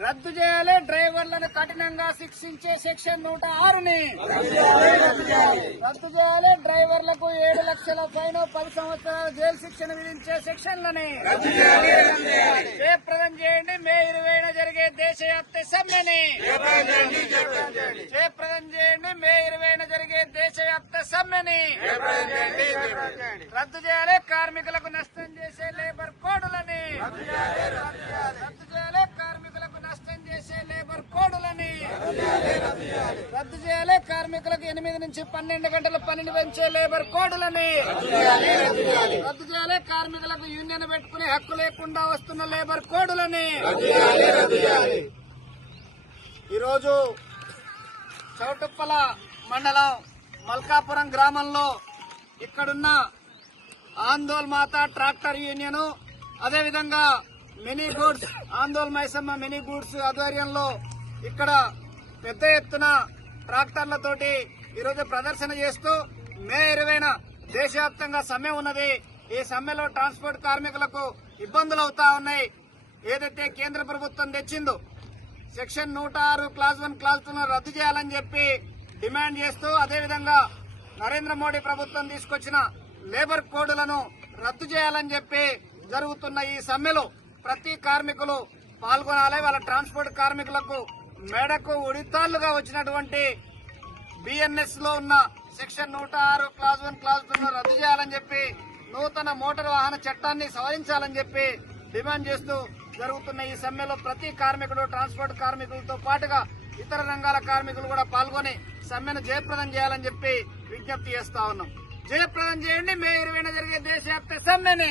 రద్దు చేయాలి. డ్రైవర్లను కఠినంగా శిక్షించే సెక్షన్ నూట ఆరుని. రద్దు చేయాలి. డ్రైవర్లకు ఏడు లక్షల ఫైన్ పది సంవత్సరాల జైలు శిక్షణ విధించే సెక్షన్లని. జయప్రదం చేయండి. మే ఇరవైన జరిగే దేశవ్యాప్త సమ్మెని. జయప్రదం చేయండి. మే ఇరవైన జరిగే దేశవ్యాప్త సమ్మెని. రద్దు చేయాలి. కార్మికులకు నష్టం చేసే లేబర్ కోడులని రద్దు చేయాలి కార్మికులకు నష్టం చేసే లేబర్ కోడులని రద్దు చేయాలి. కార్మికులకు ఎనిమిది నుంచి పన్నెండు గంటల పన్నెండు పెంచే లేబర్ కోడులని. రద్దు చేయాలి కార్మికులకు యూనియన్ పెట్టుకునే హక్కు లేకుండా వస్తున్న లేబర్ కోడులని. ఈరోజు చౌటుప్పల మండలం మల్కాపురం గ్రామంలో ఇక్కడున్న ఆందోల్ మాత ట్రాక్టర్ యూనియన్ అదేవిధంగా mini goods Andol Maisamma mini goods ఆధ్వర్యంలో ఇక్కడ పెద్ద ఎత్తున ట్రాక్టర్లతోటి ఈరోజు ప్రదర్శన చేస్తూ మే ఇరవైన దేశవ్యాప్తంగా సమ్మె ఉన్నది. ఈ సమ్మెలో ట్రాన్స్పోర్ట్ కార్మికులకు ఇబ్బందులు అవుతా ఉన్నాయి. ఏదైతే కేంద్ర ప్రభుత్వం తెచ్చిందో సెక్షన్ నూట ఆరు క్లాస్ వన్ క్లాస్ టూ రద్దు చేయాలని చెప్పి డిమాండ్ చేస్తూ అదేవిధంగా నరేంద్ర మోడీ ప్రభుత్వం తీసుకొచ్చిన లేబర్ కోడ్లను రద్దు చేయాలని చెప్పి జరుగుతున్న ఈ సమ్మెలో ప్రతి కార్మికులు పాల్గొనాలి. వాళ్ళ ట్రాన్స్పోర్ట్ కార్మికులకు మేడకు ఉడితాళ్ళుగా వచ్చినటువంటి బిఎన్ఎస్లో ఉన్న సెక్షన్ నూట ఆరు క్లాస్ వన్ క్లాస్ టూ రద్దు చేయాలని చెప్పి నూతన మోటార్ వాహన చట్టాన్ని సవరించాలని చెప్పి డిమాండ్ చేస్తూ జరుగుతున్న ఈ సమ్మెలో ప్రతి కార్మికుడు ట్రాన్స్పోర్ట్ కార్మికులతో పాటుగా ఇతర రంగాల కార్మికులు కూడా పాల్గొని సమ్మెను జయప్రదం చేయాలని చెప్పి విజ్ఞప్తి చేస్తా ఉన్నాం. జయప్రదం చేయండి మే ఇరవైన జరిగే దేశవ్యాప్త సమ్మెని.